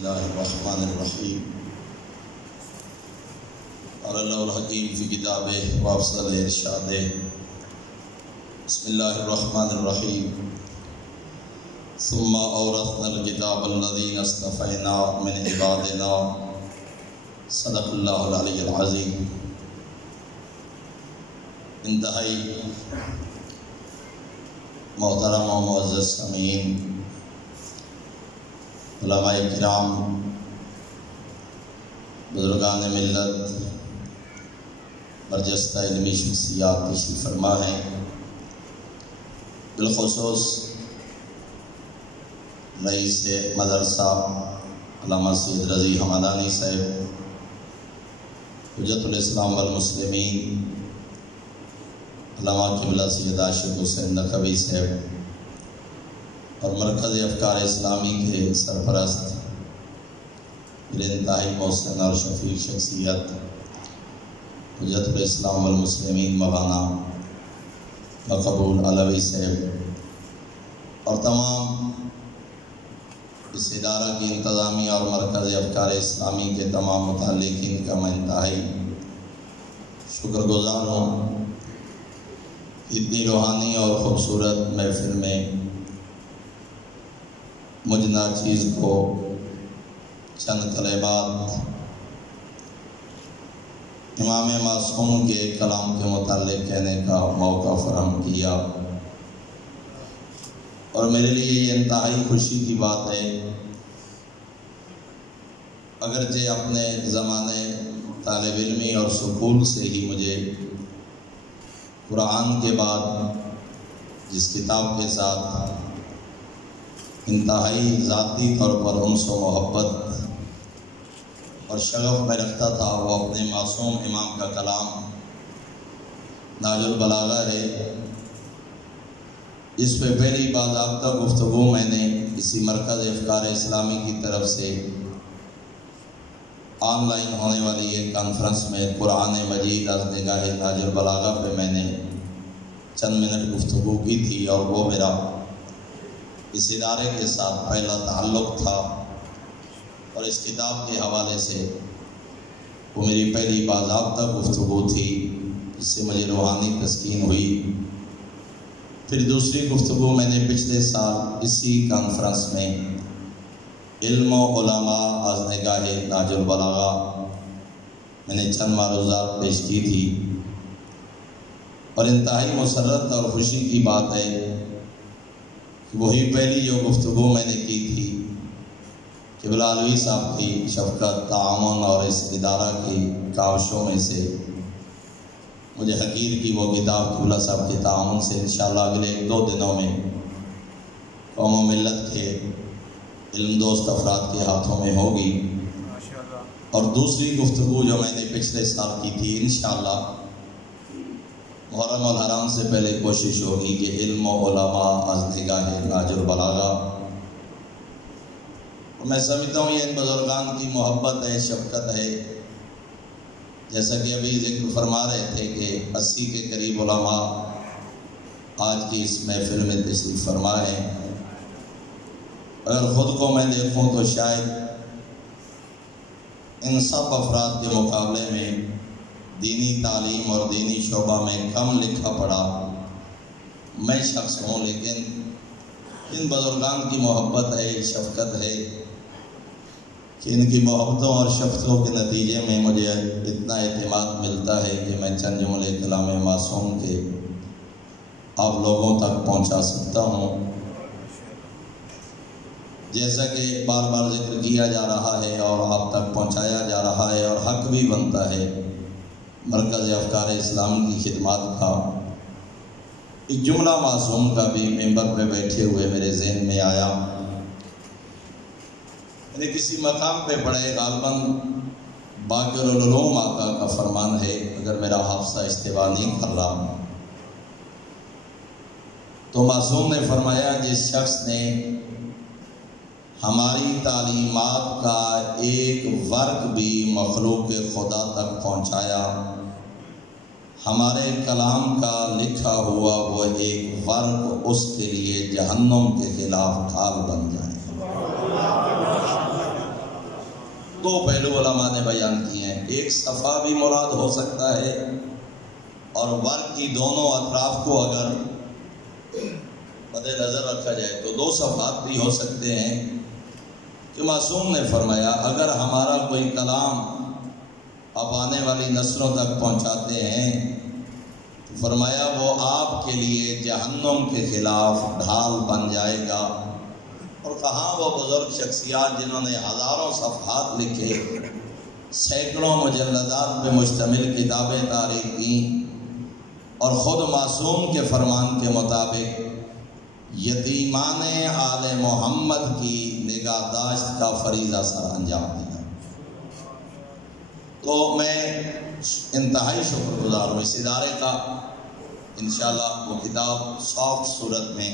اللہ الرحمن الرحیم قال اللہ الحکیم فی کتابہ وافصل ارشادہ بسم اللہ الرحمن الرحیم ثم اورثنا الکتاب الذین اصطفینا من عبادنا صدق اللہ العلی العظیم۔ انتہائی محترم و معزز سامعین، علماء کرام، بزرگان ملت، برجستہ علمی شخصیات تشریف فرما ہیں، بالخصوص رئیس مدرسہ علامہ سید رضی حمدانی صاحب، حجت الاسلام والمسلمین علامہ قبلہ سید عاشق حسین نقوی صاحب، اور مرکز افکار اسلامی کے سرپرست میرے انتہائی محسن اور شفیق شخصیت حجت الاسلام والمسلمین مولانا مقبول علوی صاحب، اور تمام اس ادارہ کی انتظامی اور مرکز افکار اسلامی کے تمام متعلقین کا میں انتہائی شکر گزار ہوں۔ اتنی روحانی اور خوبصورت محفل میں مجھ ناچیز کو چند کلمات امام معصوم کے کلام کے متعلق کہنے کا موقع فراہم کیا، اور میرے لیے یہ انتہائی خوشی کی بات ہے، اگرچہ اپنے زمانے طالب علمی اور سکول سے ہی مجھے قرآن کے بعد جس کتاب کے ساتھ انتہائی ذاتی طور پر انس و محبت اور شغف میں رکھتا تھا، وہ اپنے معصوم امام کا کلام نہج البلاغہ ہے۔ اس پہ پہلی باضابطہ گفتگو میں نے اسی مرکز افکار اسلامی کی طرف سے آن لائن ہونے والی ایک کانفرنس میں قرآن مجید از نگاہ نہج البلاغہ پہ میں نے چند منٹ گفتگو کی تھی، اور وہ میرا اس ادارے کے ساتھ پہلا تعلق تھا، اور اس کتاب کے حوالے سے وہ میری پہلی باضابطہ گفتگو تھی، جس سے مجھے روحانی تسکین ہوئی۔ پھر دوسری گفتگو میں نے پچھلے سال اسی کانفرنس میں علم و علماء از نگاہ نہج البلاغہ میں نے چند معروضات پیش کی تھی، اور انتہائی مسرت اور خوشی کی بات ہے کہ وہی پہلی جو گفتگو میں نے کی تھی قبلہ علوی صاحب کی شفقت، تعاون اور اس ادارہ کی کاوشوں میں سے مجھے حقیر کی وہ کتاب قبلہ صاحب کے تعاون سے انشاءاللہ اگلے 1-2 دنوں میں قوم و ملت کے علم دوست افراد کے ہاتھوں میں ہوگی۔ اور دوسری گفتگو جو میں نے پچھلے سال کی تھی، انشاءاللہ محرم الحرام سے پہلے کوشش ہوگی کہ علم و علماء از نگاہ نہج البلاغہ، میں سمجھتا ہوں یہ ان بزرگان کی محبت ہے، شفقت ہے، جیسا کہ ابھی ذکر فرما رہے تھے کہ 80 کے قریب علماء آج کی اس محفل میں تشریف فرما ہیں۔ اگر خود کو میں دیکھوں تو شاید ان سب افراد کے مقابلے میں دینی تعلیم اور دینی شعبہ میں کم لکھا پڑھا میں شخص ہوں، لیکن ان بزرگان کی محبت ہے، شفقت ہے کہ ان کی محبتوں اور شفقتوں کے نتیجے میں مجھے اتنا اعتماد ملتا ہے کہ میں چند جملے کلام معصوم کے آپ لوگوں تک پہنچا سکتا ہوں۔ جیسا کہ بار بار ذکر کیا جا رہا ہے اور آپ تک پہنچایا جا رہا ہے، اور حق بھی بنتا ہے مرکز افکار اسلامی کی خدمات کا، ایک جملہ معصوم کا بھی ممبر پہ بیٹھے ہوئے میرے ذہن میں آیا۔ میں نے کسی مقام پہ پڑھے، غالباً باقر العلوم آقا کا فرمان ہے، اگر میرا حافظہ اشتباہ نہیں کر رہا، تو معصوم نے فرمایا جس شخص نے ہماری تعلیمات کا ایک ورق بھی مخلوق خدا تک پہنچایا، ہمارے کلام کا لکھا ہوا وہ ایک ورق اس کے لیے جہنم کے خلاف ڈھال بن جائے۔ دو پہلو علماء نے بیان کیے ہیں، ایک صفا بھی مراد ہو سکتا ہے اور ورق کی دونوں اطراف کو اگر مد نظر رکھا جائے تو دو صفحات بھی ہو سکتے ہیں، کہ معصوم نے فرمایا اگر ہمارا کوئی کلام آپ آنے والی نسلوں تک پہنچاتے ہیں تو فرمایا وہ آپ کے لیے جہنم کے خلاف ڈھال بن جائے گا۔ اور کہاں وہ بزرگ شخصیات جنہوں نے ہزاروں صفحات لکھے، سینکڑوں مجلدات پہ مشتمل کتابیں تاریخ کی، اور خود معصوم کے فرمان کے مطابق یتیمان آل محمد کی نگہداشت کا فریضہ سر انجام دیا۔ تو میں انتہائی شکر گزار ہوں اس ادارے کا۔ انشاءاللہ وہ کتاب سافٹ صورت میں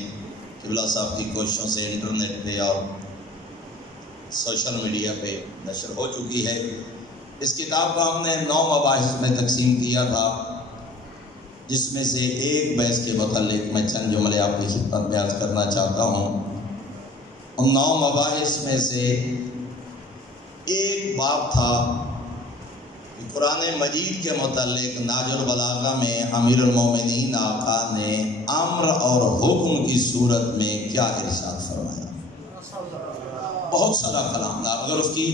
قبلہ صاحب کی کوششوں سے انٹرنیٹ پہ اور سوشل میڈیا پہ نشر ہو چکی ہے۔ اس کتاب کو ہم نے 9 مباحث میں تقسیم کیا تھا، جس میں سے ایک بحث کے متعلق میں چند جملے آپ کی خدمت میں عرض کرنا چاہتا ہوں۔ ان 9 مباحث میں سے ایک باب تھا کہ قرآن مجید کے متعلق ناج البلاغہ میں امیر المومنین آقا نے امر اور حکم کی صورت میں کیا ارشاد فرمایا۔ بہت سارا کلام تھا، اگر اس کی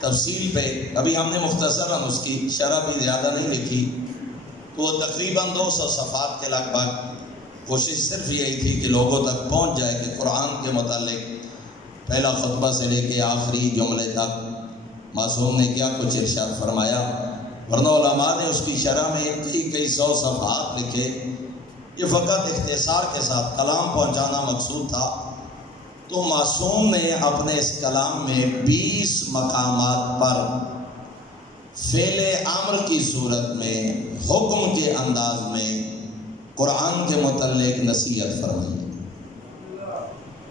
تفصیل پہ ابھی ہم نے مختصراً اس کی شرح بھی زیادہ نہیں لکھی، تو وہ تقریباً 200 صفحات کے لگ بھگ۔ کوشش صرف یہی تھی کہ لوگوں تک پہنچ جائے کہ قرآن کے متعلق پہلا خطبہ سے لے کے آخری جملے تک معصوم نے کیا کچھ ارشاد فرمایا، ورنہ علماء نے اس کی شرح میں کئی 100 صفحات لکھے۔ یہ فقط اختصار کے ساتھ کلام پہنچانا مقصود تھا۔ تو معصوم نے اپنے اس کلام میں 20 مقامات پر فعل امر کی صورت میں، حکم کے انداز میں قرآن کے متعلق نصیحت فرمائی۔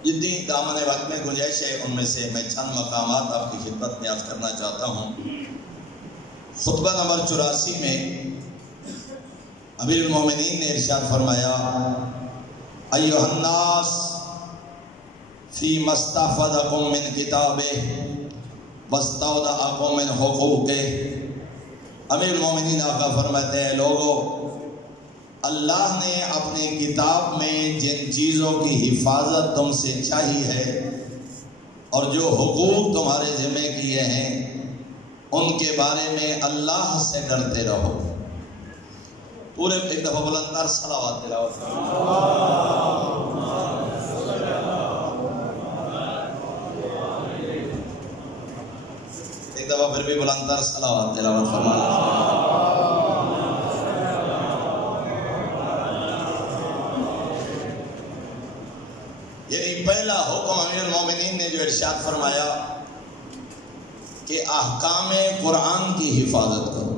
جتنی دامن وقت میں گنجائش ہے ان میں سے میں چند مقامات آپ کی خدمت میں عرض کرنا چاہتا ہوں۔ خطبہ نمبر 84 میں امیر المومنین نے ارشاد فرمایا، ایھا الناس فی مستحفظکم من کتابہ واستودعکم من حقوقہ۔ امیر المومنین آقا فرماتے ہیں، لوگوں، اللہ نے اپنی کتاب میں جن چیزوں کی حفاظت تم سے چاہی ہے اور جو حقوق تمہارے ذمہ کیے ہیں، ان کے بارے میں اللہ سے ڈرتے رہو۔ پورے ایک دفعہ بلند تر صلوات تلاوت ایک دفعہ پھر بھی بلند تر صلوات تلاوت فرمانا۔ یعنی پہلا حکم امیر المومنین نے جو ارشاد فرمایا کہ احکام قرآن کی حفاظت کرو۔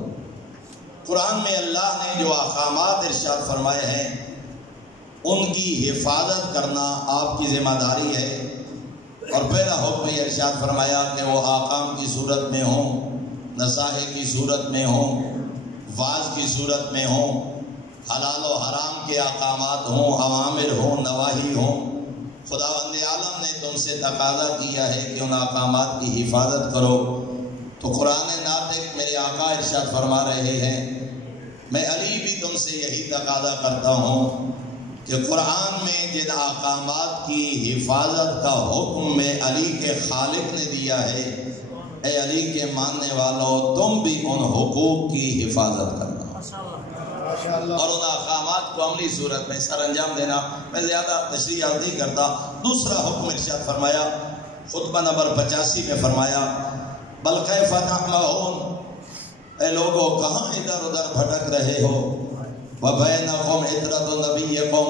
قرآن میں اللہ نے جو احکامات ارشاد فرمائے ہیں ان کی حفاظت کرنا آپ کی ذمہ داری ہے۔ اور پہلا حکم یہ ارشاد فرمایا کہ وہ احکام کی صورت میں ہوں، نصائح کی صورت میں ہوں، واعظ کی صورت میں ہوں، حلال و حرام کے احکامات ہوں، اوامر ہوں، نواہی ہوں۔ خداوند عالم نے تم سے تقاضا کیا ہے کہ ان احکامات کی حفاظت کرو۔ تو قرآن ناطق میرے آقا ارشاد فرما رہے ہیں، میں علی بھی تم سے یہی تقاضا کرتا ہوں کہ قرآن میں جن احکامات کی حفاظت کا حکم میں علی کے خالق نے دیا ہے، اے علی کے ماننے والوں، تم بھی ان حقوق کی حفاظت کرنا اور ان احکامات کو عملی صورت میں سر انجام دینا۔ میں زیادہ تشریح نہیں کرتا۔ دوسرا حکم ارشاد فرمایا، خطبہ نمبر 85 میں فرمایا، بل کیف تعمہون، اے لوگوں کہاں ادھر ادھر بھٹک رہے ہو، وبینکم عطرۃ نبیکم،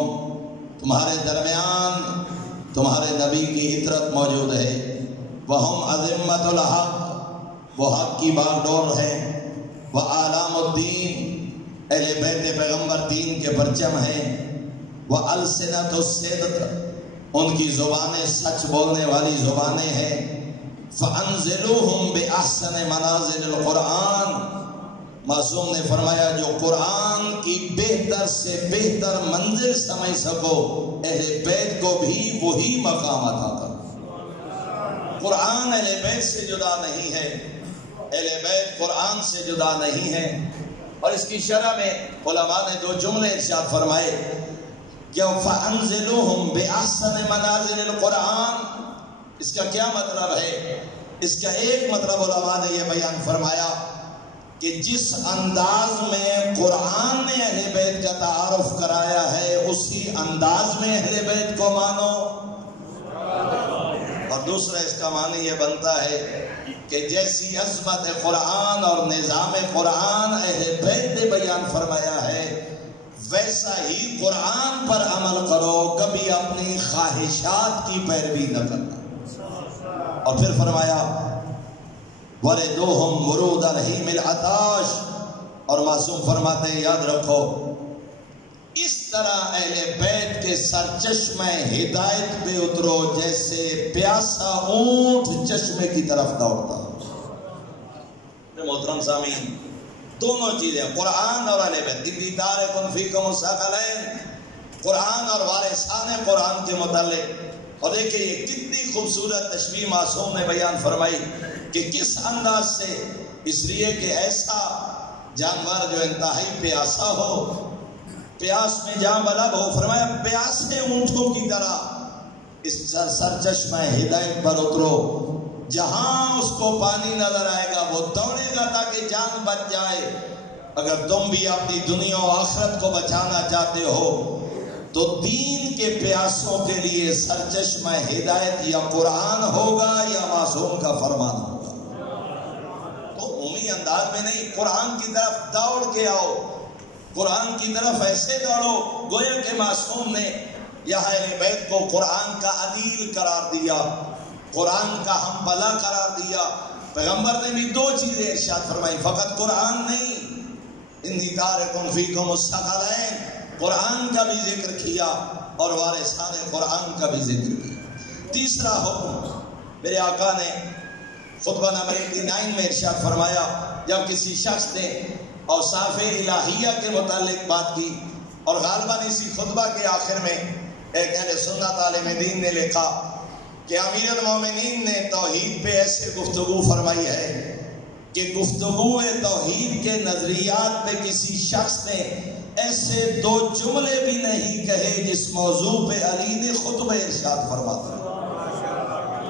تمہارے درمیان تمہارے نبی کی عطرت موجود ہے، وہم ازمۃ الحق، وہ حق کی باغ ڈور ہے، وآلام الدین، اہل بیت پیغمبر دین کے پرچم ہیں، وَأَلْسِنَةُ الصِّدْقِ، ان کی زبانیں سچ بولنے والی زبانیں ہیں، فَأَنزِلُوهُمْ بِأَحْسَنِ مَنَازِلِ الْقُرْآنِ، معصوم نے فرمایا جو قرآن کی بہتر سے بہتر منزل سمجھ سکو، اہل بیت کو بھی وہی مقام عطا کرو۔ قرآن اہل بیت سے جدا نہیں ہے، اہل بیت قرآن سے جدا نہیں ہے۔ اور اس کی شرح میں علماء نے دو جملے ارشاد فرمائے کہ فَأَنزِلُوهُمْ بِأَحْسَنِ مَنَازِلِ الْقُرْآنِ۔ اس کا کیا مطلب ہے؟ اس کا ایک مطلب علماء نے یہ بیان فرمایا کہ جس انداز میں قرآن نے اہل بیت کا تعارف کرایا ہے اسی انداز میں اہل بیت کو مانو۔ اور دوسرا اس کا معنی یہ بنتا ہے کہ جیسی عظمت قرآن اور نظام قرآن اہل بیت نے بیان فرمایا ہے ویسا ہی قرآن پر عمل کرو، کبھی اپنی خواہشات کی پیروی نہ کرنا۔ اور پھر فرمایا وَرِدُوهُمْ وُرُودَ الْحِیمِ الْعَطَاشِ، اور معصوم فرماتے ہیں یاد رکھو اس طرح اہل بیت کے سرچشمہ ہدایت پہ اترو جیسے پیاسا اونٹ چشمے کی طرف دوڑتا۔ محترم سامعین، دونوں چیزیں قرآن اور اہل بیت، اِنِّی تَارِکٌ فِیکُمُ الثَّقَلَینَ، قرآن اور وارثان قرآن کے متعلق۔ اور دیکھیں یہ کتنی خوبصورت تشبیہ معصوم نے بیان فرمائی کہ کس انداز سے، اس لیے کہ ایسا جانور جو انتہائی پیاسا ہو، پیاس میں جان بلب ہو، فرمایا پیاسے اونٹوں کی طرح اس سرچشمہ ہدایت پر اترو، جہاں اس کو پانی نظر آئے گا وہ دوڑے گا تاکہ جان بچ جائے۔ اگر تم بھی اپنی دنیا و آخرت کو بچانا چاہتے ہو تو دین کے پیاسوں کے لیے سرچشمہ ہدایت یا قرآن ہوگا یا معصوم کا فرمان ہوگا۔ تو عمومی انداز میں نہیں، قرآن کی طرف دوڑ کے آؤ، قرآن کی طرف ایسے دوڑو گویا کہ معصوم نے یہاں اہل بیت کو قرآن کا عدیل قرار دیا، قرآن کا ہم بلا قرار دیا۔ پیغمبر نے بھی دو چیزیں ارشاد فرمائی، فقط قرآن نہیں، اِنِّی تَارِکٌ فِیکُمُ الثَّقَلَینَ، قرآن کا بھی ذکر کیا اور وارثان قرآن کا بھی ذکر کیا۔ تیسرا حکم میرے آقا نے خطبہ نمبر 89 میں ارشاد فرمایا، جب کسی شخص نے اوصاف الہیہ کے متعلق بات کی، اور غالباً اسی خطبہ کے آخر میں ایک اہل سنت عالم دین نے لکھا کہ امیر المومنین نے توحید پہ ایسے گفتگو فرمائی ہے کہ گفتگو توحید کے نظریات پہ کسی شخص نے ایسے دو جملے بھی نہیں کہے جس موضوع پہ علی نے خطبہ ارشاد فرماتا ہے۔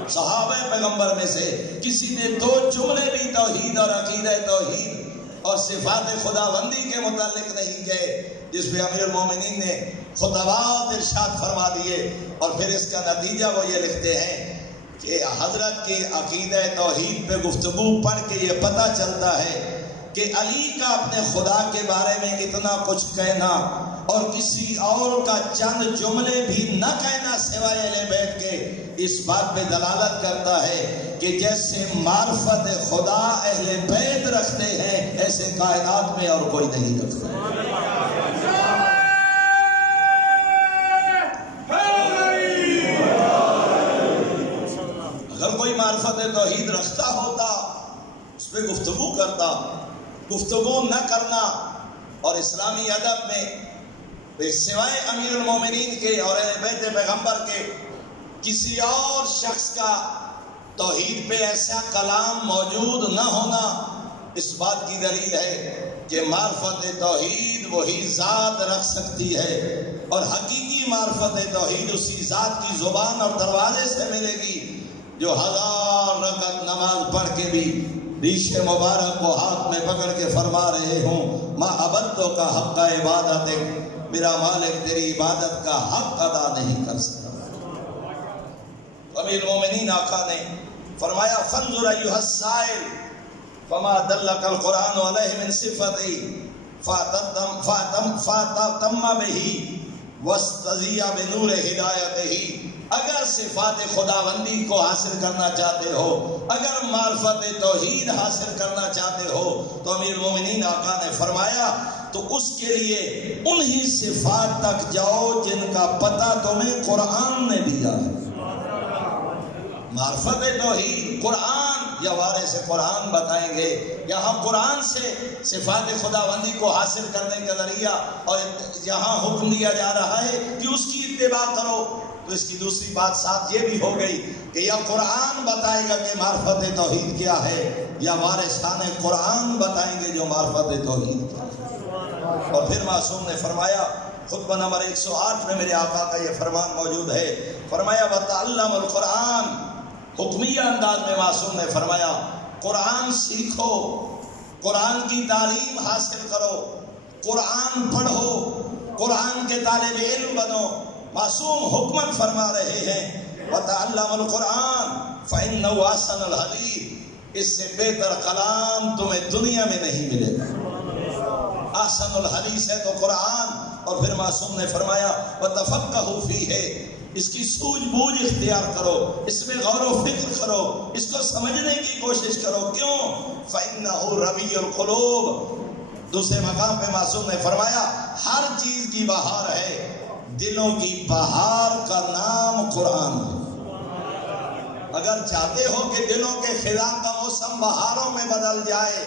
صحابہ پیغمبر میں سے کسی نے دو جملے بھی توحید اور عقیدہ توحید اور صفات خداوندی کے متعلق نہیں کہے جس پہ امیر المومنین نے خطبات ارشاد فرما دیے۔ اور پھر اس کا نتیجہ وہ یہ لکھتے ہیں کہ حضرت کے عقیدہ توحید پہ گفتگو پڑھ کے یہ پتہ چلتا ہے کہ علی کا اپنے خدا کے بارے میں اتنا کچھ کہنا اور کسی اور کا چند جملے بھی نہ کہنا سوائے اہل بیت کے، اس بات پہ دلالت کرتا ہے کہ جیسے معرفت خدا اہل بیت رکھتے ہیں ایسے کائنات میں اور کوئی نہیں رکھتا۔ اگر کوئی معرفت توحید رکھتا ہوتا اس پہ گفتگو کرتا، گفتگو نہ کرنا اور اسلامی ادب میں سوائے امیر المومنین کے اور اہل بیت پیغمبر کے کسی اور شخص کا توحید پہ ایسا کلام موجود نہ ہونا اس بات کی دلیل ہے کہ معرفت توحید وہی ذات رکھ سکتی ہے، اور حقیقی معرفت توحید اسی ذات کی زبان اور دروازے سے ملے گی جو 1000 رکعت نماز پڑھ کے بھی ریش مبارک کو ہاتھ میں پکڑ کے فرما رہے ہوں ما عبدتو کا حق کا عبادت، میرا مالک تیری عبادت کا حق ادا نہیں کر سکتا۔ امیر المومنین آقا نے فرمایا فانظر ایھا السائل فما دلک القرآن علیہ من صفتی فاتم بہ واستضیٰ بنور ہدایتہ۔ اگر صفات خداوندی کو حاصل کرنا چاہتے ہو، اگر معرفت توحید حاصل کرنا چاہتے ہو تو امیر المومنین آقا نے فرمایا تو اس کے لیے انہی صفات تک جاؤ جن کا پتہ تمہیں قرآن نے دیا ہے۔ معرفت توحید قرآن یا وارث قرآن بتائیں گے، یہاں قرآن سے صفات خداوندی کو حاصل کرنے کا ذریعہ، اور یہاں حکم دیا جا رہا ہے کہ اس کی اتباع کرو۔ تو اس کی دوسری بات ساتھ یہ بھی ہو گئی کہ یا قرآن بتائے گا کہ معرفت توحید کیا ہے، یا وارثان قرآن بتائیں گے جو معرفت توحید کیا ہے۔ اور پھر معصوم نے فرمایا، خطبہ نمبر 108 میں میرے آقا کا یہ فرمان موجود ہے، فرمایا وَتَعَلَّمُ الْقُرْآنَ، حکمیہ انداز میں معصوم نے فرمایا قرآن سیکھو، قرآن کی تعلیم حاصل کرو، قرآن پڑھو، قرآن کے طالب علم بنو۔ معصوم حکمت فرما رہے ہیں وَتَعَلَّمُ الْقُرْآنَ فَإِنَّهُ أَحْسَنُ الْحَدِيثِ، اس سے بہتر کلام تمہیں دنیا میں نہیں ملے گا۔ احسن الحدیث ہے تو قرآن۔ اور پھر معصوم نے فرمایا وَتَفَقَّهُ فِيهِ، اس کی سوجھ بوجھ اختیار کرو، اس میں غور و فکر کرو، اس کو سمجھنے کی کوشش کرو۔ کیوں؟ فَإِنَّهُ رَبِيُّ الْقُلُوبِ، دوسرے مقام پہ معصوم نے فرمایا ہر چیز کی بہار ہے، دلوں کی بہار کا نام قرآن ہے۔ اگر چاہتے ہو کہ دلوں کے خزاں کا موسم بہاروں میں بدل جائے،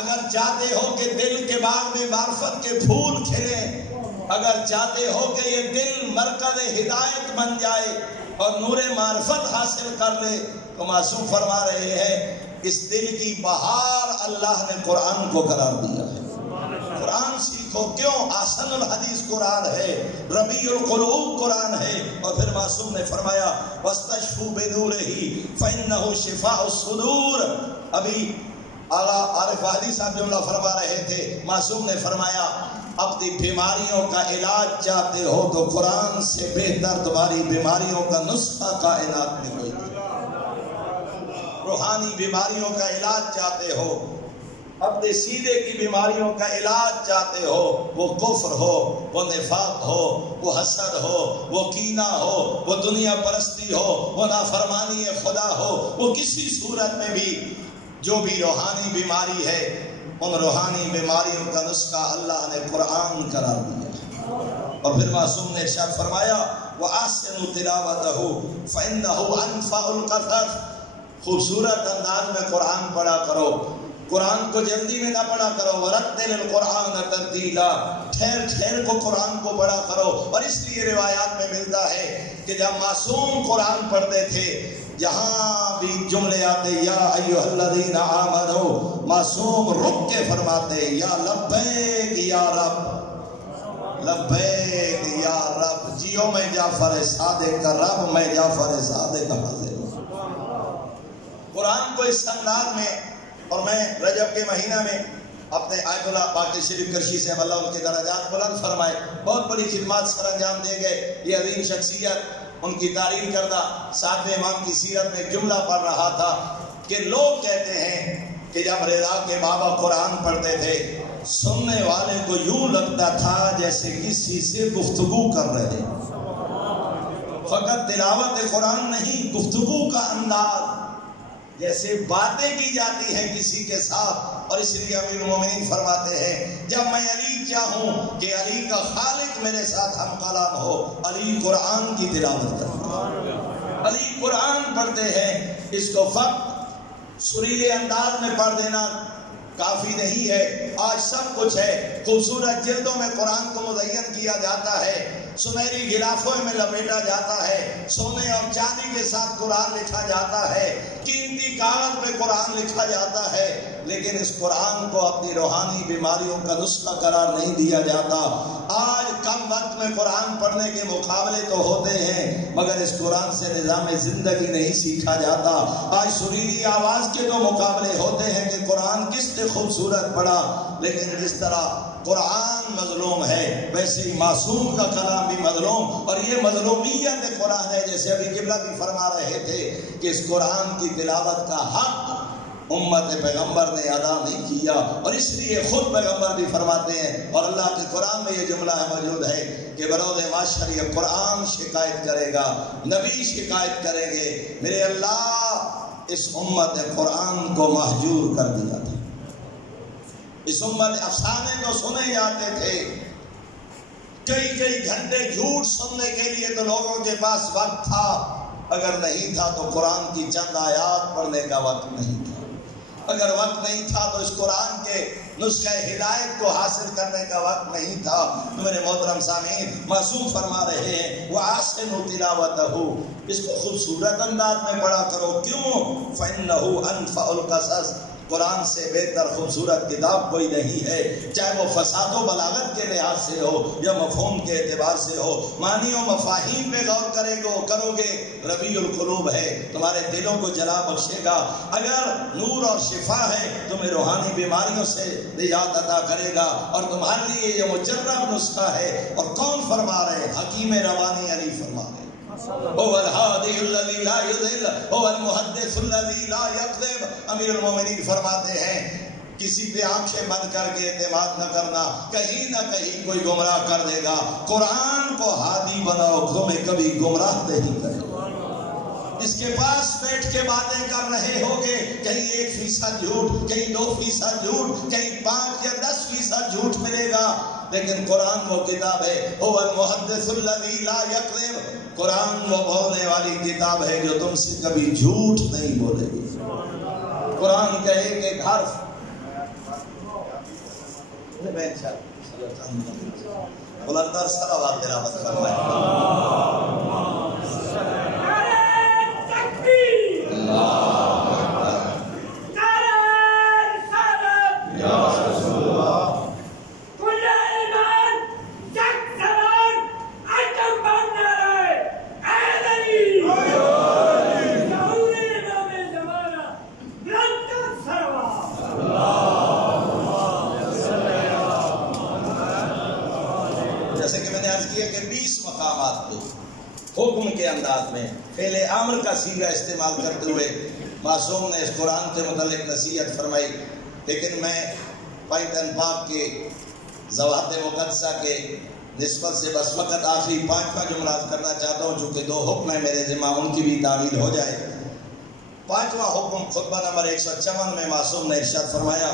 اگر چاہتے ہو کہ دل کے باغ میں معرفت کے پھول کھلیں، اگر چاہتے ہو کہ یہ دل مرکز ہدایت بن جائے اور نور معرفت حاصل کر لے، تو معصوم فرما رہے ہیں اس دل کی بہار اللہ نے قرآن کو قرار دیا ہے۔ قرآن سیکھو، کیوں؟ احسن الحدیث قرآن ہے، ربیع القلوب قرآن ہے۔ اور پھر معصوم نے فرمایا وَاسْتَشْفُوا بِنُورِهِ فَإِنَّهُ شِفَاءُ الصُّدُورِ۔ ابھی اعلیٰ عارف حدیث صاحب جملہ فرما رہے تھے، معصوم نے فرمایا اپنی بیماریوں کا علاج چاہتے ہو تو قرآن سے بہتر تمہاری بیماریوں کا نسخہ کائنات میں کوئی نہیں۔ روحانی بیماریوں کا علاج چاہتے ہو، اپنے سیدھے کی بیماریوں کا علاج چاہتے ہو، وہ کفر ہو، وہ نفاق ہو، وہ حسد ہو، وہ کینہ ہو، وہ دنیا پرستی ہو، وہ نافرمانی خدا ہو، وہ کسی صورت میں بھی جو بھی روحانی بیماری ہے، ان روحانی بیماریوں کا نسخہ اللہ نے قرآن قرار دیا۔ اور پھر معصوم نے ارشاد فرمایا وَأَحْسِنُوا تِلَاوَتَهُ فَإِنَّهُ أَنْفَعُ الْقَصَصِ، خوبصورت انداز میں قرآن پڑھا کرو، قرآن کو جلدی میں نہ پڑھا کرو، وَرَتِّلِ الْقُرْآنَ تَرْتِيلًا، ٹھہر ٹھہر کو قرآن کو پڑھا کرو۔ اور اس لیے روایات میں ملتا ہے کہ جب معصوم قرآن پڑھتے تھے، جہاں بھی جملے آتے یا ایھا الذین آمنوا، معصوم رک کے فرماتے یا لبیک یا رب، لبیک یا رب، جیو میں جعفر صادق کا رب، میں جعفر صادق حاضر ہوں۔ قرآن کو اس انداز میں، اور میں رجب کے مہینہ میں اپنے آیت اللہ باقی شریف کرشی سے اللہ ان کے درجات بلند فرمائے، بہت بڑی خدمات سر انجام دے گئے۔ یہ عظیم شخصیت، ان کی تعریف کردہ 7ویں امام کی سیرت میں جملہ پڑھ رہا تھا کہ لوگ کہتے ہیں کہ جب رضا کے بابا قرآن پڑھتے تھے، سننے والے کو یوں لگتا تھا جیسے کسی سے گفتگو کر رہے، فقط تلاوت قرآن نہیں، گفتگو کا انداز، جیسے باتیں کی جاتی ہیں کسی کے ساتھ۔ اور اس لیے امیر المومنین فرماتے ہیں جب میں علی چاہوں کہ علی کا خالق میرے ساتھ ہم کلام ہو، علی قرآن کی تلاوت کرتے ہیں، علی قرآن پڑھتے ہیں۔ اس کو فقط سریلے انداز میں پڑھ دینا کافی نہیں ہے، آج سب کچھ ہے، خوبصورت جلدوں میں قرآن کو مزین کیا جاتا ہے، سنہری غلافوں میں لپیٹا جاتا ہے، سونے اور چاندی کے ساتھ قرآن لکھا جاتا ہے، قیمتی کاغذ پہ قرآن لکھا جاتا ہے، لیکن اس قرآن کو اپنی روحانی بیماریوں کا نسخہ قرار نہیں دیا جاتا۔ آج کم وقت میں قرآن پڑھنے کے مقابلے تو ہوتے ہیں، مگر اس قرآن سے نظام زندگی نہیں سیکھا جاتا۔ آج سریلی آواز کے تو مقابلے ہوتے ہیں کہ قرآن کس نے خوبصورت پڑھا، لیکن جس طرح قرآن مظلوم ہے ویسے ہی معصوم کا کلام بھی مظلوم، اور یہ مظلومیت قرآن ہے، جیسے ابھی قبلہ بھی فرما رہے تھے کہ اس قرآن کی تلاوت کا حق امت پیغمبر نے ادا نہیں کیا، اور اس لیے خود پیغمبر بھی فرماتے ہیں، اور اللہ کے قرآن میں یہ جملہ موجود ہے کہ بروز محشر یہ قرآن شکایت کرے گا، نبی شکایت کریں گے، میرے اللہ اس امت قرآن کو مہجور کر دیا تھا۔ اس امت افسانے تو سنے جاتے تھے، کئی گھنٹے جھوٹ سننے کے لیے تو لوگوں کے پاس وقت تھا، اگر نہیں تھا تو قرآن کی چند آیات پڑھنے کا وقت نہیں تھا، اگر وقت نہیں تھا تو اس قرآن کے نسخہ ہدایت کو حاصل کرنے کا وقت نہیں تھا۔ تو میرے محترم سامعین، معصوم فرما رہے ہیں وَأَحْسِنُوا تِلَاوَتَهُ، اس کو خوبصورت انداز میں پڑھا کرو۔ کیوں؟ فَإِنَّهُ أَنفَعُ الْقَصَصِ، قرآن سے بہتر خوبصورت کتاب کوئی نہیں ہے، چاہے وہ فساد و بلاغت کے لحاظ سے ہو یا مفہوم کے اعتبار سے ہو۔ معنی و مفاہیم پہ غور کرو گے، ربیع القلوب ہے، تمہارے دلوں کو جلا بخشے گا۔ اگر نور اور شفا ہے، تمہیں روحانی بیماریوں سے نجات عطا کرے گا، اور تمہارے لیے یہ مجرب نسخہ ہے۔ اور کون فرما رہے؟ حکیم ربانی علی فرما رہے، هو الهادي الذي لا يضل هو المحدث الذي لا يكذب۔ امیر المومنین فرماتے ہیں کسی پہ آنکھیں بند کر کے اعتماد نہ کرنا، کہیں نہ کہیں کوئی گمراہ کر دے گا۔ قرآن کو ہادی بناؤ، تمہیں کبھی گمراہ نہیں کرے گا۔ اس کے پاس بیٹھ کے باتیں کر رہے ہوگے، کہیں 1% جھوٹ، کہیں 2% جھوٹ، کہیں 5 یا 10% جھوٹ ملے گا، لیکن قرآن وہ کتاب ہے، هو المحدث الذي لا يكذب۔ قرآن وہ بولنے والی کتاب ہے جو تم سے کبھی جھوٹ نہیں بولے گی۔ قرآن کا ایک ایک حرف بلندر صلوات تلاوت فرمائے۔ حکم کے انداز میں فعل امر کا صیغہ استعمال کرتے ہوئے معصوم نے اس قرآن کے متعلق نصیحت فرمائی، لیکن میں پیغمبر پاک کے ضوابط مقدسہ کے نسبت سے بس وقت آخری 5واں جملہ کرنا چاہتا ہوں، چونکہ 2 حکم ہیں میرے ذمہ، ان کی بھی تعمیل ہو جائے۔ 5واں حکم خطبہ نمبر 154 میں معصوم نے ارشاد فرمایا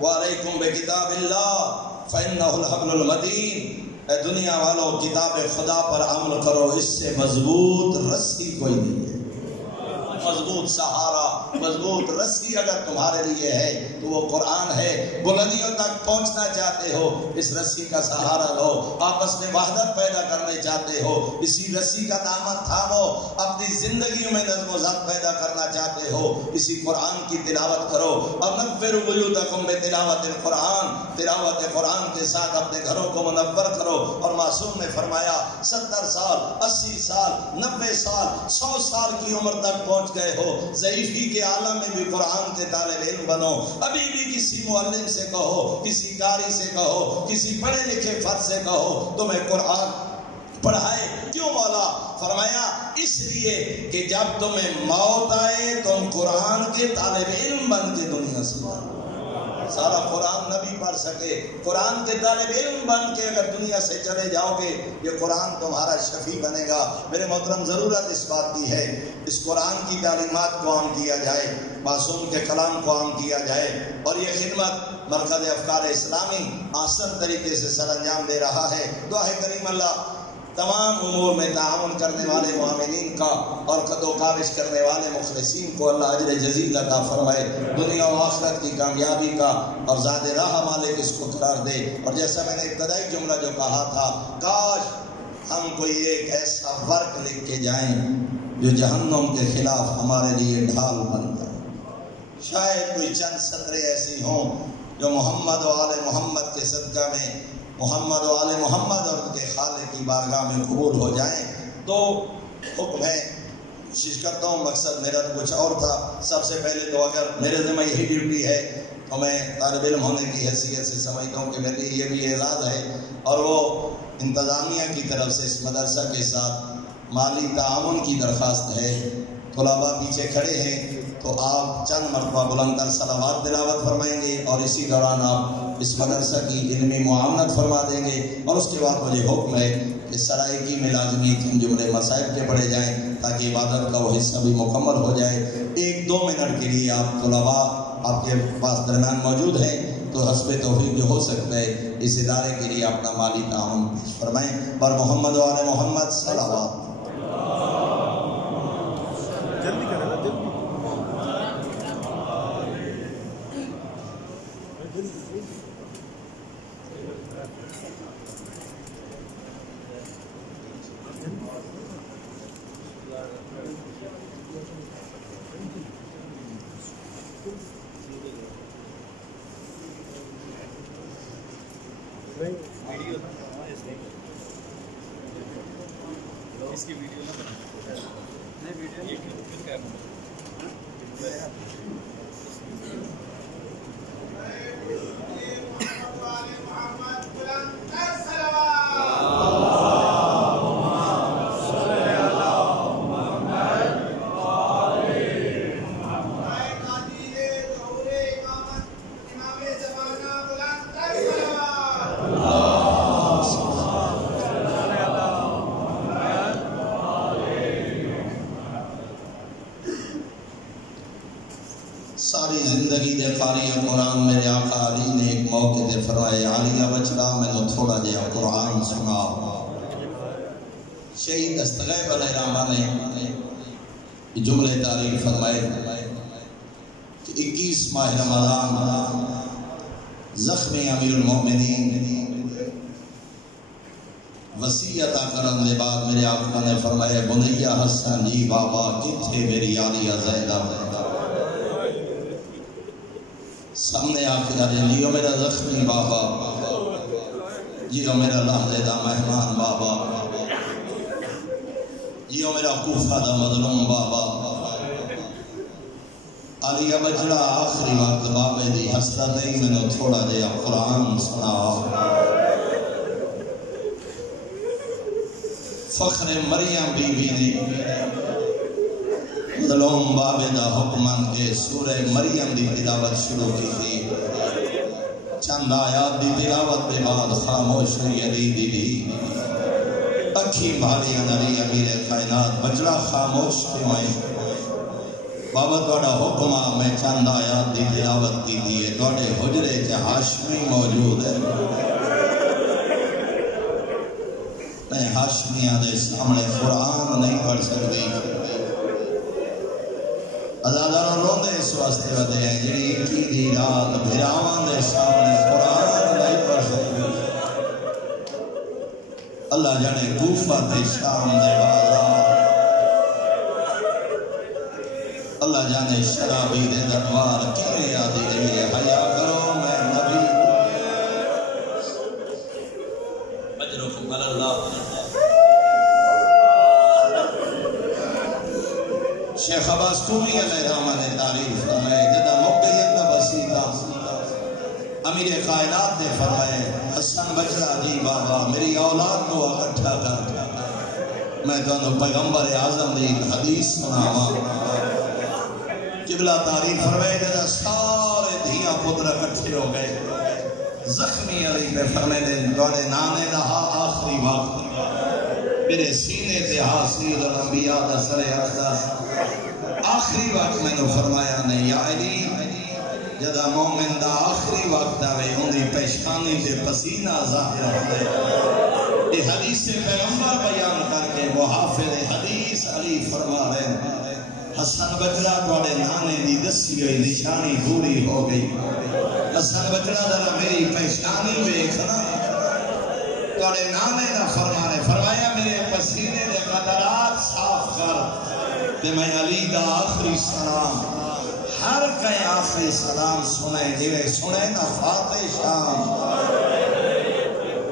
وَعَلَيْكُمْ بِكِتَابِ اللَّهِ فَإِنَّهُ الْحَبْلُ الْمَتِينُ، اے دنیا والوں کتاب خدا پر عمل کرو، اس سے مضبوط رسی کوئی نہیں ہے۔ مضبوط سہارا، مضبوط رسی اگر تمہارے لیے ہے تو وہ قرآن ہے۔ بلندیوں تک پہنچنا چاہتے ہو، اس رسی کا سہارا لو۔ آپس میں وحدت پیدا کرنے چاہتے ہو، اسی رسی کا دامن تھامو۔ اپنی زندگیوں میں نظم و ضبط پیدا کرنا چاہتے ہو، اسی قرآن کی تلاوت کرو۔ وَنَوِّرُ بُيُوتَكُمْ بِتِلَاوَةِ الْقُرْآنِ، تلاوت قرآن کے ساتھ اپنے گھروں کو منور کرو۔ اور معصوم نے فرمایا 70 سال، 80 سال، 90 سال، 100 سال کی عمر تک پہنچ گئے ہو، ضعیفی کے عالم میں بھی قرآن کے طالب علم بنو۔ ابھی بھی کسی معلم سے کہو، کسی قاری سے کہو، کسی پڑھے لکھے فرد سے کہو تمہیں قرآن پڑھائے۔ کیوں مولا؟ فرمایا اس لیے کہ جب تمہیں موت آئے تم قرآن کے طالب علم بن کے دنیا سے جاؤ۔ سارا قرآن نہ بھی پڑھ سکے، قرآن کے طالب علم بن کے اگر دنیا سے چلے جاؤ گے، یہ قرآن تمہارا شفیع بنے گا۔ میرے محترم ضرورت اس بات کی ہے اس قرآن کی تعلیمات کو عام کیا جائے، معصوم کے کلام کو عام کیا جائے، اور یہ خدمت مرکز افکار اسلامی آسان طریقے سے سر انجام دے رہا ہے۔ دعا ہے کریم اللہ تمام امور میں تعاون کرنے والے معاملین کا اور قد و کاوش کرنے والے مخلصین کو اللہ اجر جزیل عطا فرمائے، دنیا و آخرت کی کامیابی کا اور ذات راہ مالک اس کو قرار دے۔ اور جیسا میں نے ابتدائی جملہ جو کہا تھا، کاش ہم کوئی ایک ایسا ورق لکھ کے جائیں جو جہنم کے خلاف ہمارے لیے ڈھال بن جائے۔ شاید کوئی چند سطریں ایسی ہوں جو محمد و آل محمد کے صدقہ میں محمد و آل محمد اور ان کے خالق کی بارگاہ میں قبول ہو جائیں۔ تو حکم ہے، کوشش کرتا ہوں، مقصد میرا تو کچھ اور تھا۔ سب سے پہلے تو اگر میرے ذمہ یہی ڈیوٹی ہے تو میں طالب علم ہونے کی حیثیت سے سمجھتا ہوں کہ میرے لیے یہ بھی اعزاز ہے، اور وہ انتظامیہ کی طرف سے اس مدرسہ کے ساتھ مالی تعاون کی درخواست ہے۔ طلباء پیچھے کھڑے ہیں تو آپ چند مرتبہ بلندر صلوات تلاوت فرمائیں گے، اور اسی دوران آپ اس مدرسہ کی علمی معاونت فرما دیں گے، اور اس کے بعد مجھے حکم ہے کہ سرائیکی میں لازمی تین جملے مصائب کے پڑھے جائیں تاکہ عبادت کا وہ حصہ بھی مکمل ہو جائے۔ 1-2 منٹ کے لیے آپ طلباء آپ کے پاس درمیان موجود ہیں تو حسب توفیق جو ہو سکتا ہے اس ادارے کے لیے اپنا مالی تعاون پیش فرمائیں۔ پر محمد و آل محمد صلوات۔ جلدی کریں نا، جلدی۔ اس کی ویڈیو نہ ساری زندگی دے قاری قرآن میرے آقا علی نے ایک موقع دے فرمائے عالیہ بچڑا میں نے تھوڑا جہا قرآن سنا. شہید دستغیب علیہ الرحمہ نے جملے تعریف فرمائے کہ 21 ماہ رمضان زخمی امیر المومنین وصیتہ کرن دے بعد میرے آقا نے فرمائے بنیہ حسن جی بابا کتھے میری عالیہ زیدہ سامنے آخر آجے جیو میرا زخمی بابا جیو میرا لحظے دا مہمان بابا جیو میرا کوفہ دا مظلوم بابا. عالیہ بچڑا آخری وقت بابے دی حسرت نہیں میں نے تھوڑا جہا قرآن سنا. فخر مریم بی بی دی مظلوم بابے دا حکمان کے سورہ مریم دی تلاوت شروع کی تھی. چند آیات دی تلاوت دے بعد خاموش ہوئی علی دی اکھی بھالیاں علی امیر کائنات بچڑا خاموش کیوں ہیں بابا توڑا حکمہ میں چند آیات دی تلاوت کی دیئے توڑے حجرے کے ہاشمی موجود ہے. میں ہاشمیاں دے سامنے قرآن نہیں پڑھ سکتی. ازاداروں روندے اس واسطے ودے ہیں جنہی کی دی رات بھراوان دے سامنے قرآن نہیں پڑھ سکتے. اللہ جانے کوفہ تے شام دے بازار اللہ جانے شرابی دے دربار کیویں آدھی رہی ہے. حیا کرو میں نبی اجرکم اللہ. شیخ عباس کومی علیہ الرحمہ نے تعریف فرمائے جدہ موقعیت نہ بسیطہ امیر کائنات نے فرمائے حسن بچڑا جی بابا میری اولاد کو اکٹھا کر میں دونوں پیغمبر اعظم دی حدیث سناواں. قبلہ تعریف فرمائے جدہ سارے دھیاں پتر اکٹھے ہو گئے زخمی علی نے فرمائے دوڑے نانے رہا آخری وقت میرے سینے تے حاصل الانبیاء دا سر اقدس آخری وقت میں نے فرمایا نہیں یا علی جدہ مومن دا آخری وقت آوے انہی پیشانی دے پسینہ ظاہر ہوئے. یہ حدیث پیغمبر بیان کر کے وہ حافظ حدیث علی فرما رہے حسن بچڑا توڑے نانے دی دسی ہوئی نشانی پوری ہو گئی. حسن بچڑا ذرا میری پیشانی دیکھنا توڑے نانے دا فرما رہے فرمایا میرے پسینے دے قطرات صاف کر تے میں علی دا آخری سلام ہر کئی آخری سلام سنے جوے سنے نا فاتح شام.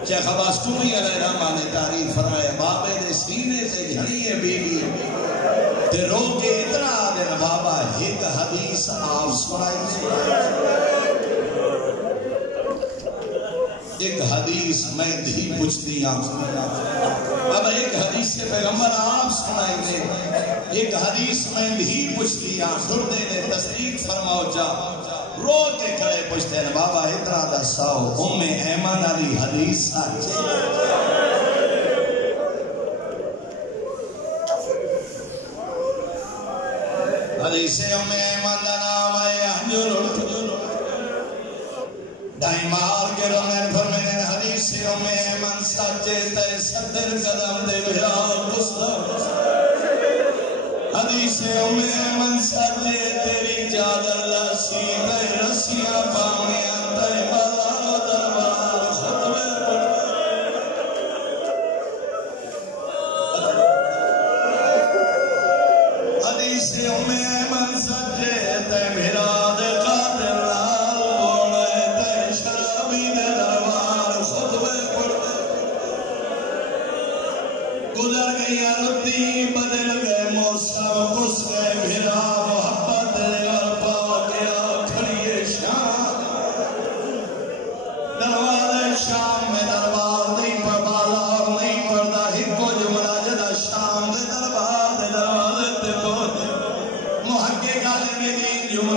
شیخ عباس کومی علیہ الرحمہ نے تعریف فرمائے بابے دے سینے سے جھڑیے بی بی تے رو کے اتنا آدھے بابا ایک حدیث آپ سنائی ایک حدیث میں دھی پوچھ دیا اب ایک حدیث کے پیغمبر آپ سنائی دے ایک حدیث میں دھی پوچھ دیا دردے نے تصدیق فرماؤ جا رو کے کھڑے پوچھتے ہیں بابا اتنا دساؤ ام ایمن علی حدیث ساتھے حدیث ام ایمن دا نام ہے احجر دائی مار کے رومین فرمین حدیث ام ایمن سچے تے صدر قدم دے بھرا قصدہ حدیث ام ایمن سچے تیری چادر لسی تے رسیاں پامیاں تے بازار دربار خطبے حدیث ام ایمن سچے تے بھرا دے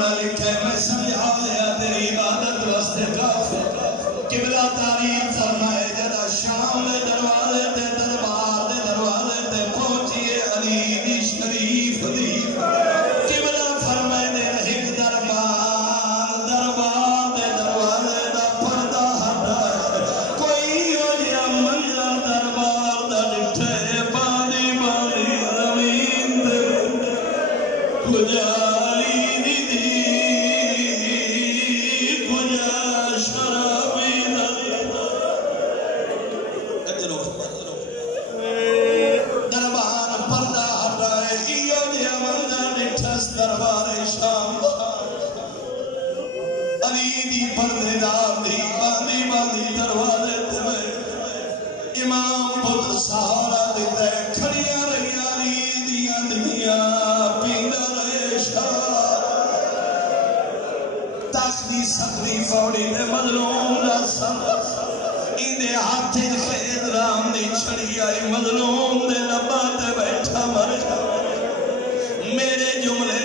میں لکھے میں سمجھا لیا تیری عبادت واسطے کافی قبلہ تعریف فرمائے جڑا شام دے دروازے تے دربار دے دروازے تے پہنچیے علی دی شریف دی قبلہ فرمائے دے ایک دربار دے دروازے دا پردہ ہٹا کوئی ہو جیا منظر دربار دا ڈٹھے باندی باندی زمین دے کجا علی دی کجا شرابی دربار پردہ ہٹائے ایو دیا منظر ڈٹھس دربار شام علی دی پردے دار دی باندی باندی دروازے تے امام پتر سہارا دیتے کھڑیاں رہیاں علی دیاں دنیا پیندہ رہے شاہ تاخدی سکری فوڑی دے مظلوم دا سن ایدے ہاتھیں خید رام دی چھڑی آئی مظلوم دے لبا تے بیٹھا مر میرے جملے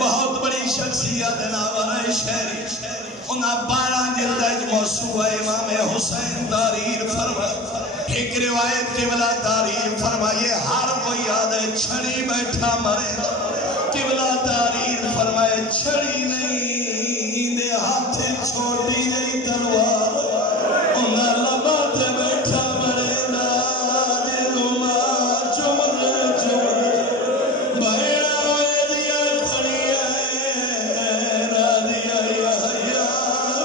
بہت بڑی شخصیت ناورہ شہری انہا 12 جلدہ موسوعہ امام حسین تاریر فرما ایک روایت قبلہ تاریر فرمائے ہر کوئی یاد ہے چھڑی بیٹھا مرے قبلہ تاریر فرمائے چھڑی نہیں دے ہاتھیں چھوٹی نہیں تلوار انہا لبات بیٹھا مرے دے دما چمر بہیڑا ہوئے دیا کھڑی ہے دیا یا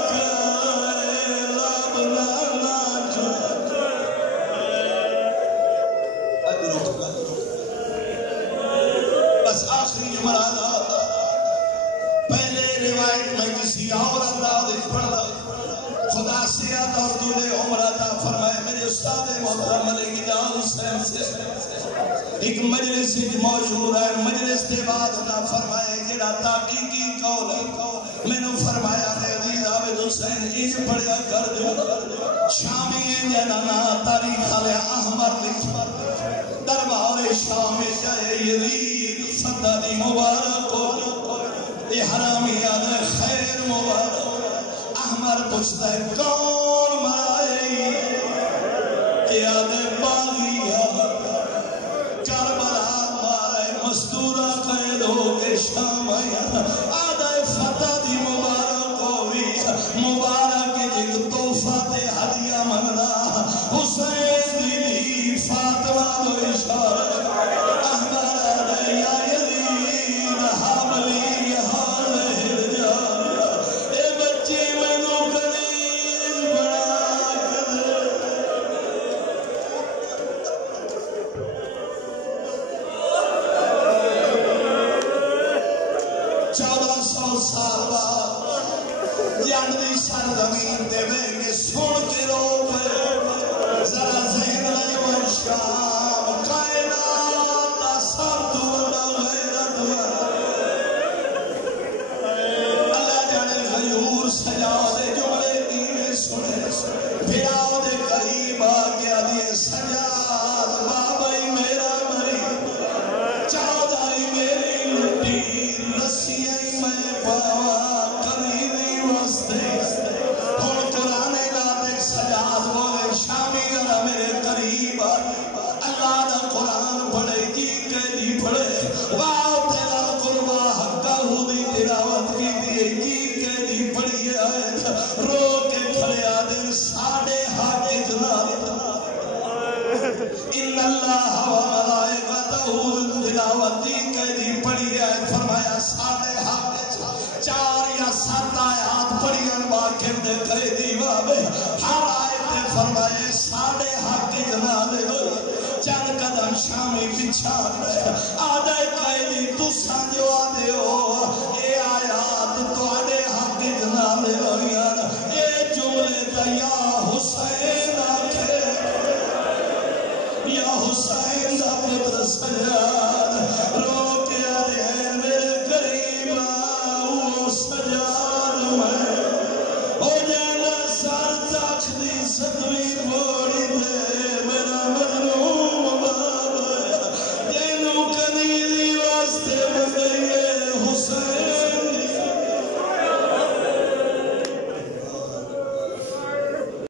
کھائے لابنا بس آخری جمرہ پہلے روایت میں کسی اور انداز پڑھا خدا سیاد اور دولے عمرہ دا فرمائے میرے استاد محترم علی گدال حسین سے ایک مجلس موجود ہے مجلس دے بعد نہ فرمائے جڑا تحقیقی قول ہے میں نے فرمایا نے عزیز عابد حسین انج پڑھیا کر دو شامی جنانا تاریخ علیہ احمر لکھ دربار شام جائے یزید فتح دی مبارک ہو یہ حرامی آدھے خیر مبارک احمر پوچھتا ہے کون مرائے یہ آدھے باغی ہے کربلا مارے مستورہ قید ہو کے شام آدھے فتح دی مبارک ہوئی مبارک جگ توفہ تے ہدیہ مننا حسین دی فاطمہ دو اشارہ احمر آدھے یا یزید حاملی حاضر جا اے بچے میں نو کنیز بڑا کر 1400 سال بعد جان دی سر زمین دے میں سن کے رو پہ ذرا ذہن لے وہ شام کائنات دا سب تو بڑا غیرت اللہ جانے غیور سجا دے جملے دینے سنے پھراؤ دے قریب آگیا دیے سجاد بابائی میرا مری چاودائی میری لٹی رسیائی میں پاوا کبھی دی وستے ہم قرآن لاتک سجاد بولے شامی ذرا میرے قریب اللہ دا قرآن پڑھے جی قیدی پڑھے واو تیرا قربہ حقہ ہو دی تلاوت کی دیئے جی قیدی پڑھی آیت رو کے کھڑے آدن ساڑے حاقی جناب ان اللہ و ملائکتہ تلاوت جی قیدی پڑھی آیت فرمایا ساڑے حاقی 4 یا 7 آیات پڑھی باقر دے قیدی وابے ہر آیت فرمائے ساڑے حاقی جناب چند قدم شامی پچھان رہے آدھے قیدی تو سانجو آدھے ہو اے آیات تو آدھے حق جناب رویان اے جملے تا یا حسین آکھے یا حسین دا پتر سجاد رو کے آدھے ہیں میرے قریب آؤ سجاد میں ہو جانا سار تاک دی صدوی